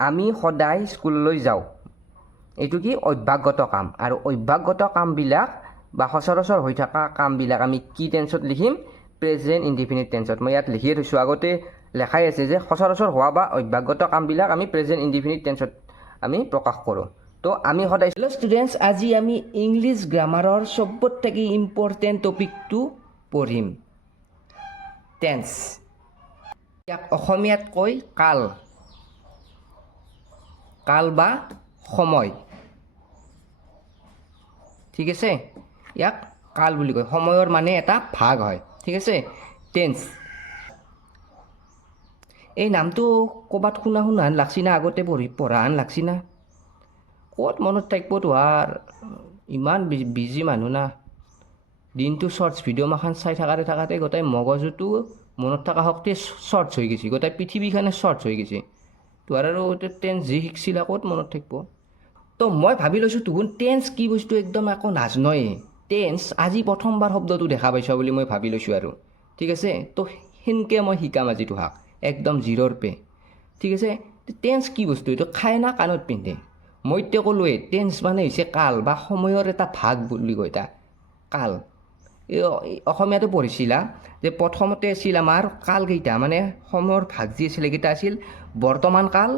আমি সদায় স্কুললৈ যাওঁ এইটো কি অভ্যাসগত কাম আৰু অভ্যাসগত কামবিলাক বা সচৰাচৰ হৈ থকা কামবিলাক আমি কি টেন্সত লিখিম প্ৰেজেণ্ট ইনডিফিনিট টেন্সত মই ইয়াত লিখিয়ে থৈছোঁ আগতে লেখাই আছে যে সচৰাচৰ হোৱা বা অভ্যাসগত কামবিলাক আমি প্ৰেজেণ্ট ইনডিফিনিট টেন্সত আমি প্ৰকাশ কৰোঁ তো আমি সদায় হেল্ল' ষ্টুডেণ্টছ আজি আমি ইংলিছ গ্ৰামাৰৰ চবত থাকি ইম্পৰ্টেণ্ট টপিকটো পঢ়িম টেন্স ইয়াক অসমীয়াত কয় কাল কাল বা সময় ঠিক আছে ইয়াক কাল বুলি কয় সময়ৰ মানে এটা ভাগ হয় ঠিক আছে টেন্স এই নামটো ক'ৰবাত শুনা হেন লাগছি না আগতে পঢ়া হেন লাগছি না ক'ত মনত থাকিব তোহাৰ ইমান বিজি মানুহ না দিনটো শ্বৰ্টছ ভিডিঅ' মাখান চাই থাকাতে গোটেই মগজুটো মনত থকা শক্তি শ্বৰ্টছ হৈ গৈছে গোটেই পৃথিৱীখনে শ্বৰ্টছ হৈ গৈছে তোহাৰ আৰু টেন্স যি শিকছিলা ক'ত মনত থাকিব তো মই ভাবি লৈছোঁ তোহোন টেন্স কি বস্তু একদম একো নাজনয়ে টেন্স আজি প্ৰথমবাৰ শব্দটো দেখা পাইছ বুলি মই ভাবি লৈছোঁ আৰু ঠিক আছে তো সেনকৈ মই শিকাম আজি তোহাক একদম জিৰ'ৰ পে ঠিক আছে টেন্স কি বস্তু এইটো খায় না কাণত পিন্ধে মই এতিয়া ক'লোৱে টেন্স মানে হৈছে কাল বা সময়ৰ এটা ভাগ বুলি কয় এটা কাল অসমীয়াটো পঢ়িছিলা যে প্ৰথমতে আছিল আমাৰ কালকেইটা মানে সময়ৰ ভাগ যি আছিল সেইকেইটা আছিল বৰ্তমান কাল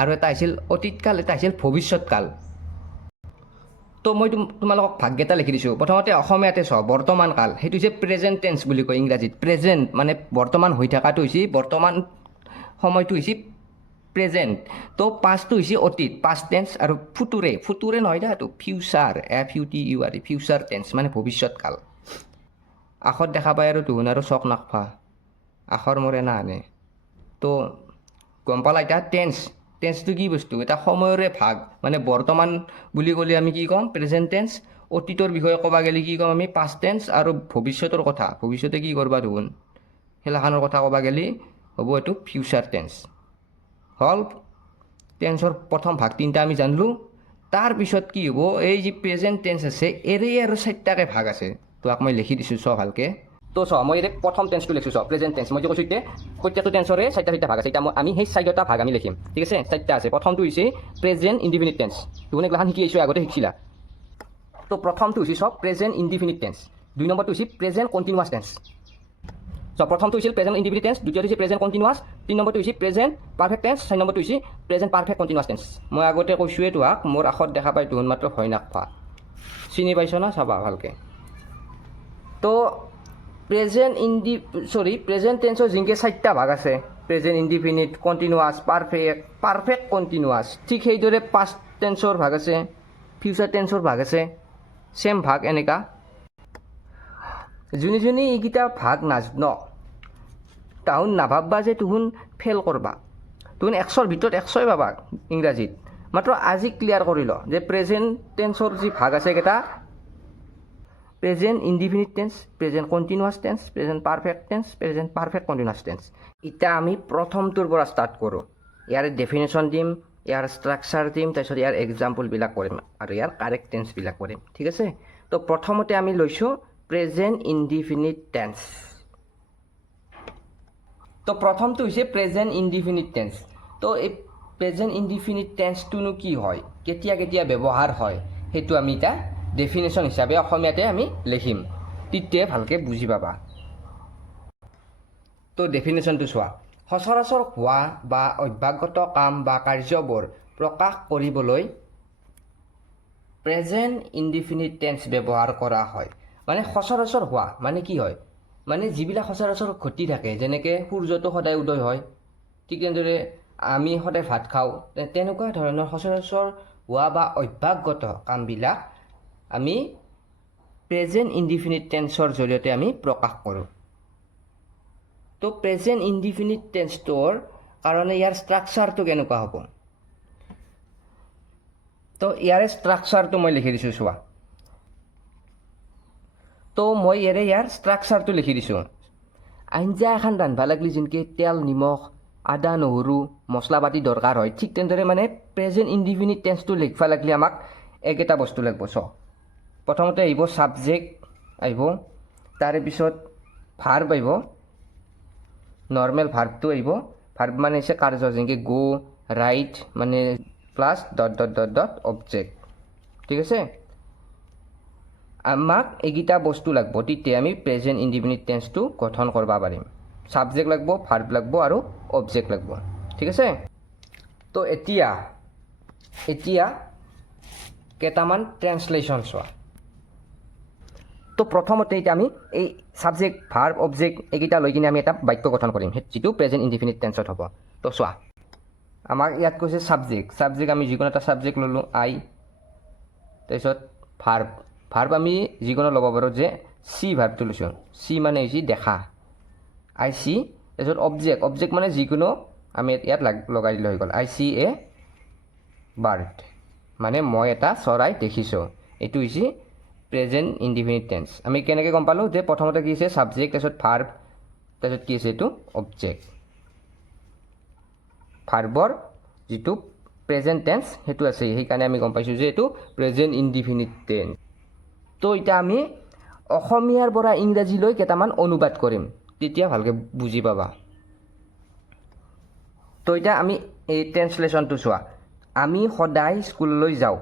আৰু এটা আছিল অতীতকাল এটা আছিল ভৱিষ্যতকাল তো মই তোমালোকক ভাগকেইটা লিখি দিছোঁ প্ৰথমতে অসমীয়াতে চাওঁ বৰ্তমান কাল সেইটো হৈছে প্ৰেজেণ্ট টেন্স বুলি কয় ইংৰাজীত প্ৰেজেণ্ট মানে বৰ্তমান হৈ থকাটো হৈছে বৰ্তমান সময়টো হৈছে প্ৰেজেণ্ট তো পাষ্টটো হৈছে অতীত পাষ্ট টেন্স আৰু ফুটুৰে নহয় দা এইটো ফিউচাৰ FUTUR ফিউচাৰ টেন্স মানে ভৱিষ্যতকাল আখৰ দেখা পায় আৰু তুহুন আৰু চক নাখফা আখৰ মৰে না আনে তো গম পালা এতিয়া টেন্সটো কি বস্তু এটা সময়ৰে ভাগ মানে বৰ্তমান বুলি ক'লে আমি কি ক'ম প্ৰেজেণ্ট টেন্স অতীতৰ বিষয়ে ক'ব গ'লে কি ক'ম আমি পাষ্ট টেন্স আৰু ভৱিষ্যতৰ কথা ভৱিষ্যতে কি কৰবা দেখোন খেলাখনৰ কথা ক'ব গ'লে হ'ব এইটো ফিউচাৰ টেন্স হ'ল টেন্সৰ প্ৰথম ভাগ তিনিটা আমি জানিলোঁ তাৰপিছত কি হ'ব এই যি প্ৰেজেণ্ট টেন্স আছে এৰে আৰু 4টাকৈ ভাগ আছে তোক মই লিখি দিছোঁ চ ভালকৈ তো চ মই এতিয়া প্ৰথম টেন্সটো লিখিছোঁ চ প্ৰেজেণ্ট টেন্স মই যে কৈছোঁ এতিয়া প্ৰত্যেকটো টেন্সৰে 4টা ভাগ আছে এতিয়া আমি সেই 4টা ভাগ আমি লিখিম ঠিক আছে 4টা আছে প্ৰথমটো হৈছে প্ৰেজেণ্ট ইনডিফিনিট টেন্স তুমি এইগিলাখান শিকি আহিছোঁ আগতে শিকিছিলা তো প্ৰথমটো হৈছে চব প্ৰেজেণ্ট ইনডিফিনিট টেন্স 2 নম্বৰটো হৈছে প্ৰেজেণ্ট কণ্টিনিউৱাছ টেন্স চ প্ৰথমটো হৈছিল প্ৰেজেণ্ট ইনডিফিনিট টেন্স দ্বিতীয়টো হৈছে প্ৰেজেণ্ট কণ্টিনিউৱাছ 3 নম্বৰটো হৈছে প্ৰেজেণ্ট পাৰফেক্ট টেন্স 4 নম্বৰটো হৈছে প্ৰেজেণ্ট পাৰফেক্ট কণ্টিনিউৱাছ টেন্স মই আগতে কৈছোঁৱে তোহাক মোৰ আখত দেখা পাই তোহন মাত্ৰ ভয় নাখপা চিনি পাইছ না চাবা ভালকৈ তো প্ৰেজেণ্ট টেন্সৰ যিনকৈ 4টা ভাগ আছে present indefinite continuous perfect continuous ঠিক সেইদৰে পাষ্ট টেন্সৰ ভাগ আছে ফিউচাৰ টেন্সৰ ভাগ আছে চেম ভাগ এনেকুৱা যোনে এইকেইটা ভাগ নাজান তাহোন নাভাববা যে তুহুন ফেল কৰবা তুহুন 100ৰ ভিতৰত 100ই পাবা ইংৰাজীত মাত্ৰ আজি ক্লিয়াৰ কৰি ল যে প্ৰেজেণ্ট টেন্সৰ যি ভাগ আছে এইকেইটা present indefinite tense present continuous tense present perfect tense present perfect continuous tense এতিয়া আমি প্ৰথমটোৰ পৰা ষ্টাৰ্ট কৰোঁ ইয়াৰ ডেফিনেশ্যন দিম ইয়াৰ ষ্ট্ৰাকচাৰ দিম তাৰপিছত ইয়াৰ এক্সাম্পলবিলাক কৰিম আৰু ইয়াৰ কাৰেক্ট টেন্সবিলাক কৰিম ঠিক আছে তো প্ৰথমতে আমি লৈছোঁ প্ৰেজেণ্ট ইনডিফিনিট টেন্স তো প্ৰথমটো হৈছে প্ৰেজেণ্ট ইনডিফিনিট টেন্স তো এই প্ৰেজেণ্ট ইনডিফিনিট টেন্সটোনো কি হয় কেতিয়া ব্যৱহাৰ হয় সেইটো আমি এতিয়া ডেফিনেশ্যন হিচাপে অসমীয়াতে আমি লিখিম তেতিয়া ভালকৈ বুজি পাবা তো ডেফিনেশ্যনটো চোৱা সচৰাচৰ হোৱা বা অভ্যাসগত কাম বা কাৰ্যবোৰ প্ৰকাশ কৰিবলৈ প্ৰেজেণ্ট ইনডিফিনিট টেন্স ব্যৱহাৰ কৰা হয় মানে সচৰাচৰ হোৱা মানে কি হয় মানে যিবিলাক সচৰাচৰ ঘটি থাকে যেনেকৈ সূৰ্যটো সদায় উদয় হয় ঠিক তেনেদৰে আমি সদায় ভাত খাওঁ তেনেকুৱা ধৰণৰ সচৰাচৰ হোৱা বা অভ্যাসগত কামবিলাক আমি প্ৰেজেণ্ট ইনডিফিনিট টেন্সৰ জৰিয়তে আমি প্ৰকাশ কৰোঁ তো প্ৰেজেণ্ট ইনডিফিনিট টেন্সটোৰ কাৰণে ইয়াৰ ষ্ট্ৰাকচাৰটো কেনেকুৱা হ'ব তো ইয়াৰে ষ্ট্ৰাকচাৰটো মই লিখি দিছোঁ চোৱা তো মই ইয়াৰ ষ্ট্ৰাকচাৰটো লিখি দিছোঁ আঞ্জা এখন ৰান্ধবা লাগিলে যেনেকৈ তেল নিমখ আদা নহৰু মছলা পাতি দৰকাৰ হয় ঠিক তেনেদৰে মানে প্ৰেজেণ্ট ইনডিফিনিট টেন্সটো লিখিব লাগিলে আমাক একেটা বস্তু লাগিব চ প্ৰথমতে আহিব ছাবজেক্ট আহিব তাৰে পিছত ভাৰ্ব আহিব নৰ্মেল ভাৰ্বটো আহিব ভাৰ্ব মানে হৈছে কাৰ্য যেনেকৈ গো ৰাইট মানে plus dot dot dot dot object ঠিক আছে আমাক এইকেইটা বস্তু লাগব তেতিয়া আমি প্ৰেজেণ্ট ইনডিফিনিট টেন্সটো গঠন কৰিব পাৰিম সাবজেক্ট লাগব ভাৰ্ব লাগব আৰু অবজেক্ট লাগব ঠিক আছে তো এতিয়া কেইটামান ট্ৰান্সলেশ্যন চোৱা তো প্ৰথমতে এতিয়া আমি এই সাবজেক্ট ভাৰ্ব অবজেক্ট এইকেইটা লৈ কিনে আমি এটা বাক্য গঠন কৰিম যিটো প্ৰেজেণ্ট ইনডিফিনিট টেন্সত হ'ব তো চোৱা আমাক ইয়াত কৈছে সাবজেক্ট আমি যিকোনো এটা সাবজেক্ট ল'লোঁ আই তাৰপিছত ভাৰ্ব আমি যিকোনো ল'ব পাৰোঁ যে চি ভাৰ্বটো লৈছোঁ চি মানে হৈছে দেখা আই চি তাৰপিছত অবজেক্ট মানে যিকোনো আমি ইয়াত লগাই দিলে হৈ গ'ল আই চি এ বাৰ্ড মানে মই এটা চৰাই দেখিছোঁ এইটো হৈছে প্ৰেজেণ্ট ইনডিফিনিট টেন্স আমি কেনেকৈ গম পালোঁ যে প্ৰথমতে কি আছে সাবজেক্ট তাৰপিছত ভাৰ্ব তাৰপিছত কি আছে এইটো অবজেক্ট ভাৰ্বৰ যিটো প্ৰেজেণ্ট টেন্স সেইটো আছে সেইকাৰণে আমি গম পাইছোঁ যে এইটো প্ৰেজেণ্ট ইনডিফিনিট টেন্স তো এতিয়া আমি অসমীয়াৰ পৰা ইংৰাজীলৈ কেইটামান অনুবাদ কৰিম তেতিয়া ভালকৈ বুজি পাবা তো এতিয়া আমি এই ট্ৰেন্সলেশ্যনটো চোৱা আমি সদায় স্কুললৈ যাওঁ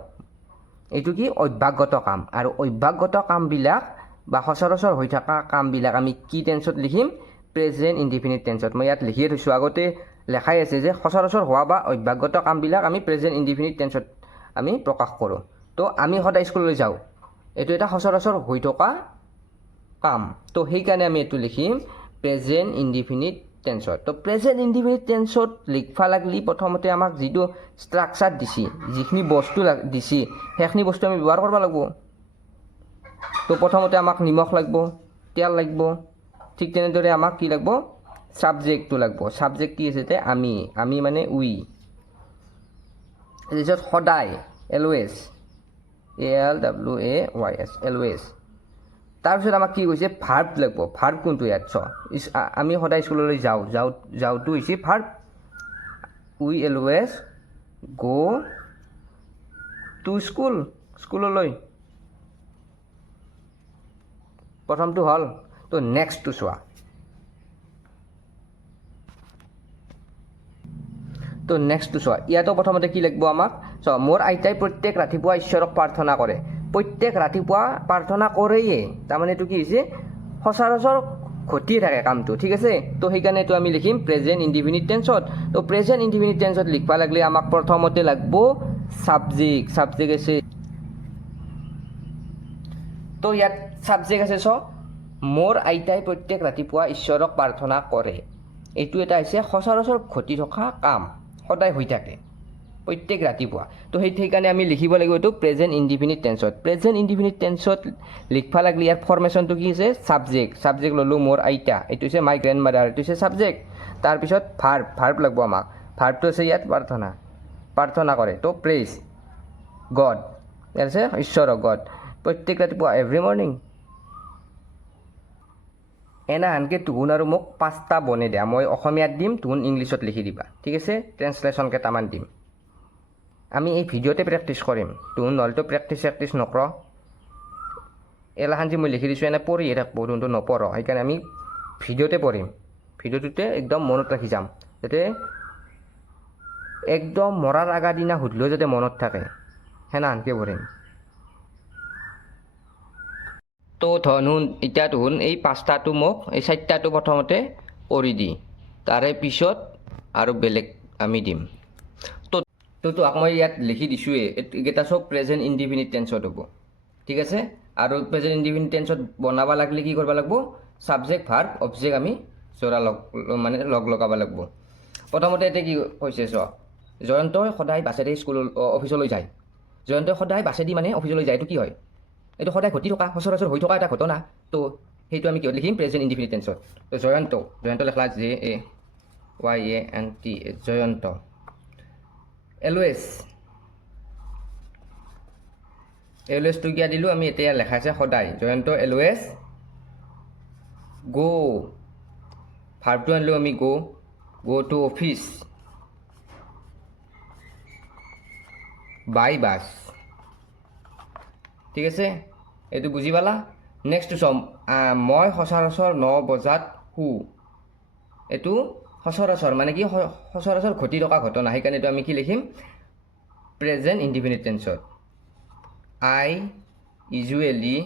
এইটো কি অভ্যাসগত কাম আৰু অভ্যাসগত কামবিলাক বা সচৰাচৰ হৈ থকা কামবিলাক আমি কি টেন্সত লিখিম প্ৰেজেণ্ট ইনডিফিনিট টেন্সত মই ইয়াত লিখিয়ে থৈছোঁ আগতে লেখাই আছে যে সচৰাচৰ হোৱা বা অভ্যাসগত কামবিলাক আমি প্ৰেজেণ্ট ইনডিফিনিট টেন্সত আমি প্ৰকাশ কৰোঁ তো আমি সদায় স্কুললৈ যাওঁ এইটো এটা সচৰাচৰ হৈ থকা কাম তো সেইকাৰণে আমি এইটো লিখিম প্ৰেজেণ্ট ইনডিফিনিট টেন্সত তো প্ৰেজেণ্ট ইনডিফিনিট টেন্সত লিখবা লাগলি প্ৰথমতে আমাক যিটো ষ্ট্ৰাকচাৰ দিছি যিখিনি বস্তু দিছি সেইখিনি বস্তু আমি ব্যৱহাৰ কৰিব লাগিব তো প্ৰথমতে আমাক নিমখ লাগিব তেল লাগিব ঠিক তেনেদৰে আমাক কি লাগিব সাবজেক্টটো লাগিব সাবজেক্ট কি আছে আমি মানে উই তাৰপিছত সদায় এলৱেজ ALWAYS এলৱেজ তাৰপিছত আমাক কি কৈছে ভাৰ্ব লাগিব ভাৰ্ব কোনটো ইয়াত চ আমি সদায় স্কুললৈ যাওঁটো হৈছে ভাৰ্ব উই এলৱেজ গো টু স্কুললৈ প্ৰথমটো হ'ল তো নেক্সটটো চোৱা তো নেক্সটটো চোৱা ইয়াতো প্ৰথমতে কি লাগিব আমাক চোৱা মোৰ আইতাই প্ৰত্যেক ৰাতিপুৱা ঈশ্বৰক প্ৰাৰ্থনা কৰে প্ৰত্যেক ৰাতিপুৱা প্ৰাৰ্থনা কৰেয়ে তাৰমানে এইটো কি হৈছে সচৰাচৰ ঘটিয়ে থাকে কামটো ঠিক আছে তো সেইকাৰণে এইটো আমি লিখিম প্ৰেজেণ্ট ইনডিফিনিট টেন্সত তো প্ৰেজেণ্ট ইনডিফিনিট টেন্সত লিখবা লাগিলে আমাক প্ৰথমতে লাগিব সাবজেক্ট আছে তো ইয়াত সাবজেক্ট আছে চ মোৰ আইতাই প্ৰত্যেক ৰাতিপুৱা ঈশ্বৰক প্ৰাৰ্থনা কৰে এইটো এটা হৈছে সচৰাচৰ ঘটি থকা কাম সদায় হৈ থাকে প্ৰত্যেক ৰাতিপুৱা তো সেইকাৰণে আমি লিখিব লাগিব এইটো প্ৰেজেণ্ট ইনডিফিনিট টেন্সত লিখবা লাগিলে ইয়াৰ ফৰ্মেশ্যনটো কি আছে সাবজেক্ট ল'লোঁ মোৰ আইতা এইটো হৈছে মাই গ্ৰেণ্ড মাদাৰ এইটো হৈছে সাবজেক্ট তাৰপিছত ভাৰ্ব লাগিব আমাক ভাৰ্বটো আছে ইয়াত প্ৰাৰ্থনা কৰে তো প্ৰেইজ গড ইয়াত আছে ঈশ্বৰক গড প্ৰত্যেক ৰাতিপুৱা এভৰি মৰ্ণিং এনাহানকৈ তুহুন আৰু মোক 5টা বনাই দিয়া মই অসমীয়াত দিম তুহুন ইংলিছত লিখি দিবা ঠিক আছে ট্ৰেন্সলেশ্যন কেইটামান দিম আমি এই ভিডিঅ'তে প্ৰেক্টিছ কৰিম তুহুন নহ'লেতো প্ৰেক্টিছ নকৰ এলাখান যে মই লিখি দিছোঁ এনে পঢ়িয়ে থাকব তুহুনটো নপঢ় সেইকাৰণে আমি ভিডিঅ'তে পঢ়িম ভিডিঅ'টোতে একদম মনত ৰাখি যাম যাতে একদম মৰাৰ আগা দিনা সুধিলেও যাতে মনত থাকে সেনাহানকৈ পঢ়িম তো এতিয়া তুহুন এই 5টাটো মোক এই 4টাটো প্ৰথমতে পঢ়ি দি তাৰে পিছত আৰু বেলেগ আমি দিম তো মই ইয়াত লিখি দিছোঁৱে এইকেইটা চব প্ৰেজেণ্ট ইনডিফিনিট টেন্সত হ'ব ঠিক আছে আৰু প্ৰেজেণ্ট ইনডিফিনিট টেন্সত বনাব লাগিলে কি কৰিব লাগিব সাবজেক্ট ভাৰ্ব অবজেক্ট আমি জোৰা লগাব লাগিব প্ৰথমতে এতিয়া কি হৈছে জয়ন্তই সদায় বাছেৰে অফিচলৈ যায় জয়ন্তই সদায় বাছেদি মানে অফিচলৈ যায় এইটো কি হয় এইটো সদায় ঘটি থকা সচৰাচৰ হৈ থকা এটা ঘটনা তো সেইটো আমি কিহত লিখিম প্ৰেজেণ্ট ইনডিফিনিট টেন্সত তো জয়ন্ত লেখলা JAYANT জয়ন্ত এলৱেজটো কিয় দিলোঁ আমি এতিয়া লেখা আছে সদায় জয়ন্ত এলৱেজ গো ভাৰ্বটো আনিলোঁ আমি go to office by bus ঠিক আছে এইটো বুজি পালা নেক্সটটো চাম মই সচৰাচৰ 9 বজাত শু এইটো সচৰাচৰ মানে কি সচৰাচৰ ঘটি থকা ঘটনা, সেইকাৰণে আমি কি লিখিম প্ৰেজেণ্ট ইনডিফিনিট টেন্সত I usually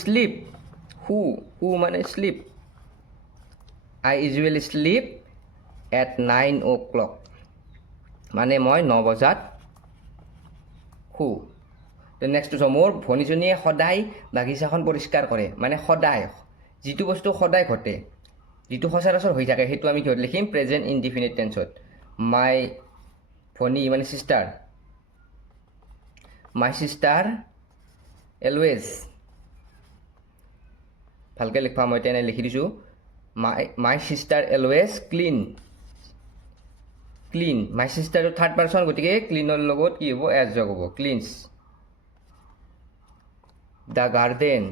sleep. Who মানে sleep. I usually sleep at 9 o'clock. মানে মই 9 বজাত শু। তো নেক্সট হৈছে মোৰ ভনীজনীয়ে সদায় বাগিচাখন পৰিষ্কাৰ কৰে, মানে সদায় যিটো বস্তু সদায় ঘটে, যিটো সচৰাচৰ হৈ থাকে, সেইটো আমি কিহত লিখিম প্ৰেজেণ্ট ইনডিফিনিট টেন্সত। মাই ভনী মানে চিষ্টাৰ, মাই চিষ্টাৰ এলৱেজ, ভালকৈ লিখবা, মই তেনে লিখি দিছোঁ মাই চিষ্টাৰ এলৱেজ ক্লিন। মাই চিষ্টাৰটো থাৰ্ড পাৰ্চন, গতিকে ক্লিনৰ লগত কি হ'ব এছ যোগ হ'ব, ক্লিনছ দ্য গাৰ্ডেন।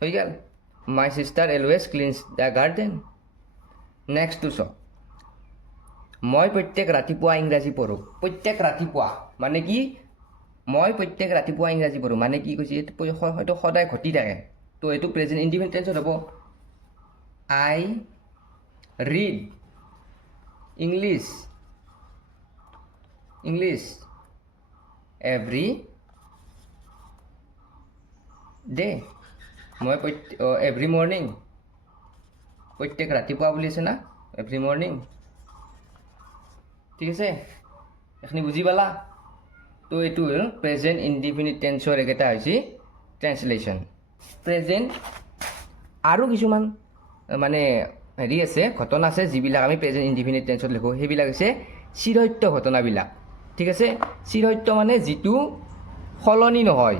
হৈ গ'ল, মাই চিষ্টাৰ এলৱেজ ক্লিনছ দ্য গাৰ্ডেন। নেক্সটটো চাওক, মই প্ৰত্যেক ৰাতিপুৱা ইংৰাজী পঢ়োঁ। প্ৰত্যেক ৰাতিপুৱা মানে কি মই প্ৰত্যেক ৰাতিপুৱা ইংৰাজী পঢ়োঁ মানে কি কৈছে, এইটো সদায় ঘটি থাকে, তো এইটো প্ৰেজেণ্ট ইনডিফিনিট টেন্সত হ'ব। I read English every day. মই এভৰি মৰ্ণিং, প্ৰত্যেক ৰাতিপুৱা বুলি আছে না, এভৰি মৰ্ণিং। ঠিক আছে, এইখিনি বুজি পালা? তো এইটো হ'ল প্ৰেজেণ্ট ইনডিফিনিট টেন্সৰ এইকেইটা হৈছে ট্ৰেন্সলেশ্যন। প্ৰেজেণ্ট আৰু কিছুমান মানে হেৰি আছে, ঘটনা আছে, যিবিলাক আমি প্ৰেজেণ্ট ইনডিফিনিট টেন্সত লিখোঁ, সেইবিলাক হৈছে চিৰসত্য ঘটনাবিলাক। ঠিক আছে, চিৰসত্য মানে যিটো সলনি নহয়।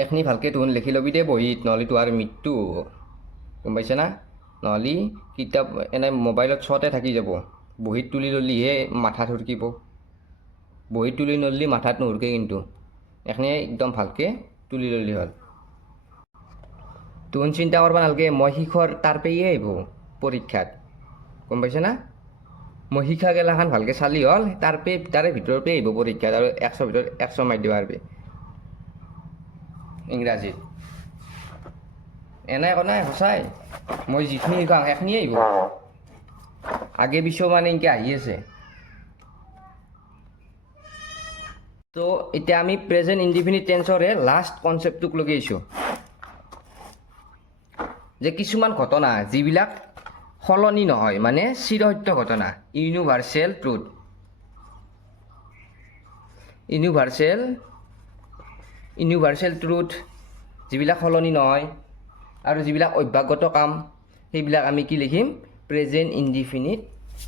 এইখিনি ভালকৈ তোন লিখি ল'বি দে বহীত, নহ'লে তোৰ মৃত্যু গম পাইছে না, নহ'লে কিতাপ এনে মোবাইলত চতে থাকি যাব, বহীত তুলি ল'লিহে মাথাত হুৰকিব, বহীত তুলি নললি মাথাত নুহুৰকে, কিন্তু এইখিনি একদম ভালকৈ তুলি ল'লি হ'ল। তোন চিন্তা কৰিব নালাগে, মই শিখৰ তাৰ পেয়ে আহিব পৰীক্ষাত, গম পাইছে না, মই শিখা গেলাখান ভালকৈ চালি হ'ল তাৰে ভিতৰৰ পৰা আহিব পৰীক্ষাত, আৰু 100 ভিতৰত 100 মাৰি দিব পাৰিবি ইংৰাজীত। এনে একো নাই, সঁচাই মই যিখিনি শিকাওঁ সেইখিনি আহিব, আগে পিছৰ মানে এনেকৈ আহি আছে। তো এতিয়া আমি প্ৰেজেণ্ট ইনডিফিনিট টেন্সৰে লাষ্ট কনচেপ্টটোক লগি আহিছোঁ, যে কিছুমান ঘটনা যিবিলাক সলনি নহয়, মানে চিৰসত্য ঘটনা, ইউনিভাৰ্চেল ট্ৰুথ, যিবিলাক সলনি নহয় আৰু যিবিলাক অভ্যাসগত কাম, সেইবিলাক আমি কি লিখিম প্ৰেজেণ্ট ইনডিফিনিট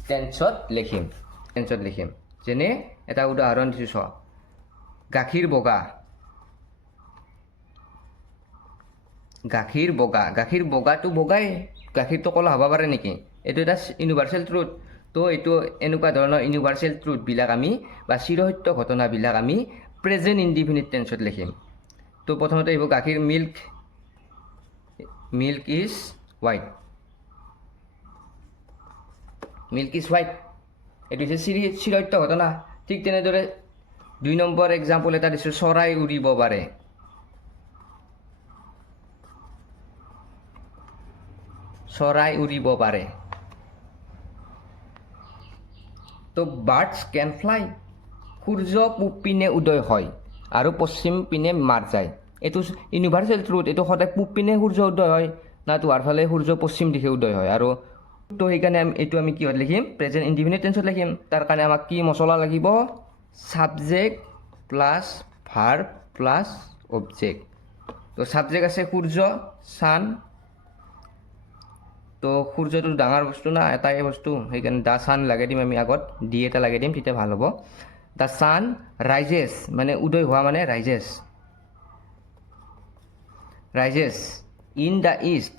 টেন্সত লিখিম। যেনে এটা উদাহৰণ দিছোঁ, চ গাখীৰ বগা, গাখীৰ বগাটো বগাই, গাখীৰটো ক'লা হ'ব পাৰে নেকি, এইটো এটা ইউনিভাৰ্চেল ট্ৰুথ। তো এইটো এনেকুৱা ধৰণৰ ইউনিভাৰ্চেল ট্ৰুথবিলাক আমি বা চিৰসত্য ঘটনাবিলাক আমি প্ৰেজেণ্ট ইনডিফিনিট টেন্সত লিখিম। তো প্ৰথমতে আহিব গাখীৰ, মিল্ক ইজ হোৱাইট, এইটো হৈছে চিৰসত্য ঘটনা। ঠিক তেনেদৰে 2 নম্বৰ এক্সাম্পল এটা দিছোঁ, চৰাই উৰিব পাৰে। তো বাৰ্ডছ কেন ফ্লাই, সূৰ্য পূব পিনে উদয় হয় আৰু পশ্চিম পিনে মাৰ যায়। এইটো ইউনিভাৰ্চেল ট্ৰুথ, এইটো সদায় পূব পিনে সূৰ্য উদয় হয় না, তোহাৰ ফালে সূৰ্য পশ্চিম দিশে উদয় হয়। আৰু তো সেইকাৰণে এইটো আমি কিহত লিখিম প্ৰেজেণ্ট ইনডিফিনিট টেন্সত লিখিম। তাৰ কাৰণে আমাক কি মছলা লাগিব, subject plus verb plus object. তো ছাবজেক্ট আছে সূৰ্য, ছান, তো সূৰ্যটো ডাঙৰ বস্তু না, এটাই বস্তু, সেইকাৰণে দ্য ছান লাগে দিম আমি, আগত ডি এটা লাগে দিম, তেতিয়া ভাল হ'ব। দ্য ছান ৰাইজেছ মানে উদয় হোৱা, মানে ৰাইজেছ ইন দ্য ইষ্ট,